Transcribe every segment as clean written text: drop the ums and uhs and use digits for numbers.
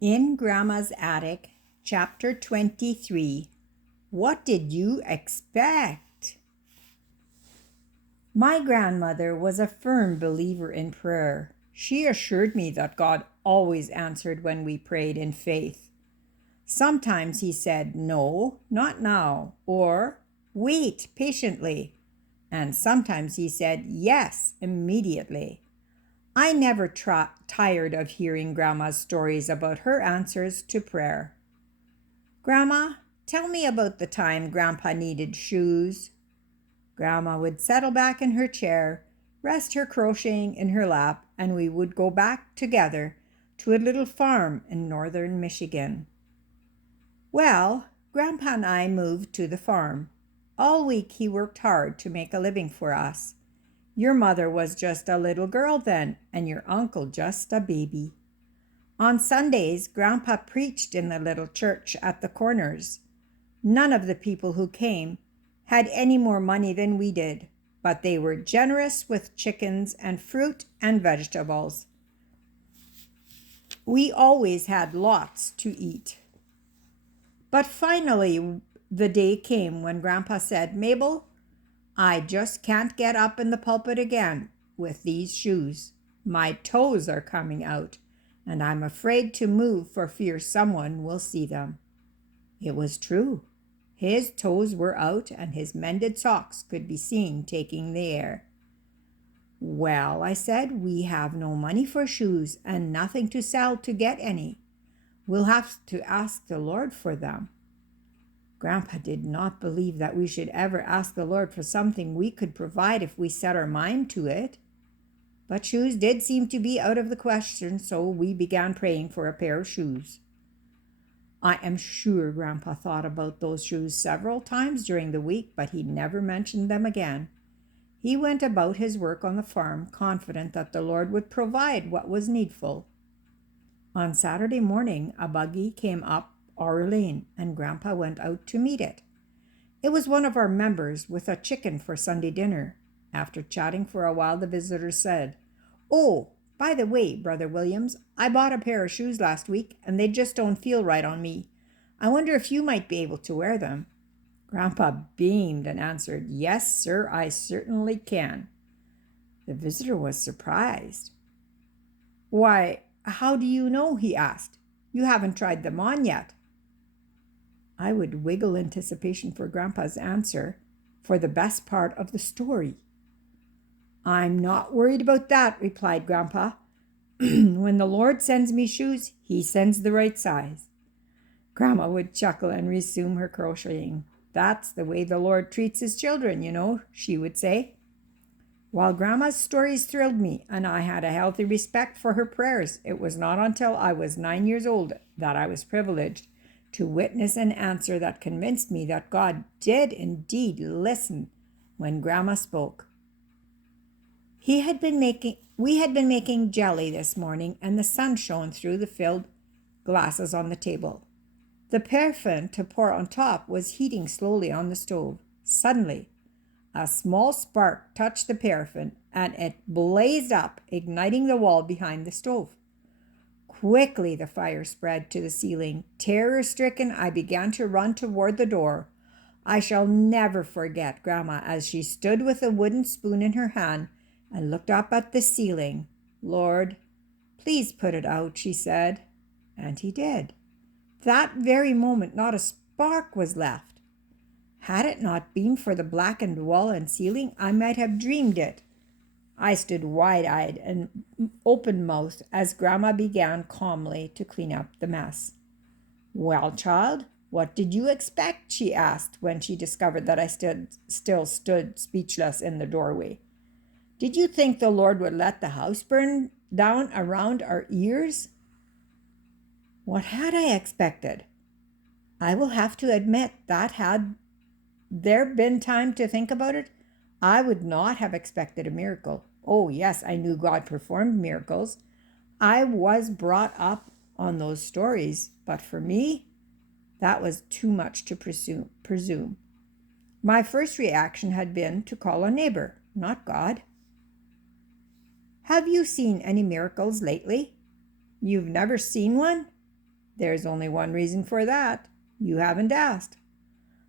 In Grandma's Attic, Chapter 23. What did you expect? My grandmother was a firm believer in prayer. She assured me that God always answered when we prayed in faith. Sometimes he said, "No, not now," or "Wait patiently." And sometimes he said, "Yes," immediately. I never tired of hearing Grandma's stories about her answers to prayer. "Grandma, tell me about the time Grandpa needed shoes." Grandma would settle back in her chair, rest her crocheting in her lap, and we would go back together to a little farm in northern Michigan. Well, Grandpa and I moved to the farm. All week he worked hard to make a living for us. Your mother was just a little girl then, and your uncle just a baby. On Sundays, Grandpa preached in the little church at the Corners. None of the people who came had any more money than we did, but they were generous with chickens and fruit and vegetables. We always had lots to eat. But finally, the day came when Grandpa said, "Mabel, I just can't get up in the pulpit again with these shoes. My toes are coming out, and I'm afraid to move for fear someone will see them." It was true. His toes were out, and his mended socks could be seen taking the air. "Well," I said, "we have no money for shoes and nothing to sell to get any. We'll have to ask the Lord for them." Grandpa did not believe that we should ever ask the Lord for something we could provide if we set our mind to it. But shoes did seem to be out of the question, so we began praying for a pair of shoes. I am sure Grandpa thought about those shoes several times during the week, but he never mentioned them again. He went about his work on the farm, confident that the Lord would provide what was needful. On Saturday morning, a buggy came up our lane, and Grandpa went out to meet it. It was one of our members with a chicken for Sunday dinner. After chatting for a while, the visitor said, "Oh, by the way, Brother Williams, I bought a pair of shoes last week, and they just don't feel right on me. I wonder if you might be able to wear them." Grandpa beamed and answered, "Yes, sir, I certainly can." The visitor was surprised. "Why, how do you know?" he asked. "You haven't tried them on yet." I would wiggle anticipation for Grandpa's answer for the best part of the story. "I'm not worried about that," replied Grandpa. "When the Lord sends me shoes, he sends the right size." Grandma would chuckle and resume her crocheting. "That's the way the Lord treats his children, you know," she would say. While Grandma's stories thrilled me and I had a healthy respect for her prayers, it was not until I was 9 years old that I was privileged to witness an answer that convinced me that God did indeed listen when Grandma spoke. We had been making jelly this morning, and the sun shone through the filled glasses on the table. The paraffin to pour on top was heating slowly on the stove. Suddenly, a small spark touched the paraffin, and it blazed up, igniting the wall behind the stove. Quickly the fire spread to the ceiling. Terror-stricken, I began to run toward the door. I shall never forget Grandma as she stood with a wooden spoon in her hand and looked up at the ceiling. "Lord, please put it out," she said. And he did. That very moment not a spark was left. Had it not been for the blackened wall and ceiling, I might have dreamed it. I stood wide-eyed and open-mouthed as Grandma began calmly to clean up the mess. "Well, child, what did you expect?" she asked when she discovered that I still stood speechless in the doorway. "Did you think the Lord would let the house burn down around our ears?" What had I expected? I will have to admit that had there been time to think about it, I would not have expected a miracle. Oh, yes, I knew God performed miracles. I was brought up on those stories, but for me, that was too much to presume. My first reaction had been to call a neighbor, not God. "Have you seen any miracles lately?" "You've never seen one?" There's only one reason for that. You haven't asked.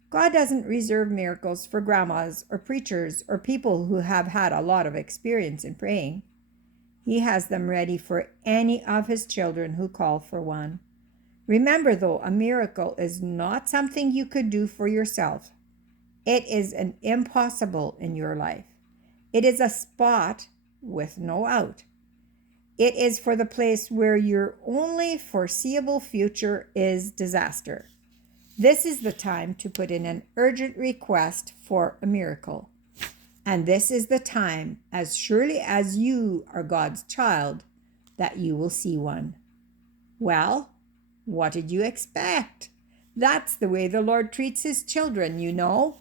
God doesn't reserve miracles for grandmas or preachers or people who have had a lot of experience in praying. He has them ready for any of his children who call for one. Remember, though, a miracle is not something you could do for yourself. It is an impossible in your life. It is a spot with no out. It is for the place where your only foreseeable future is disaster. This is the time to put in an urgent request for a miracle. And this is the time, as surely as you are God's child, that you will see one. Well, what did you expect? That's the way the Lord treats his children, you know.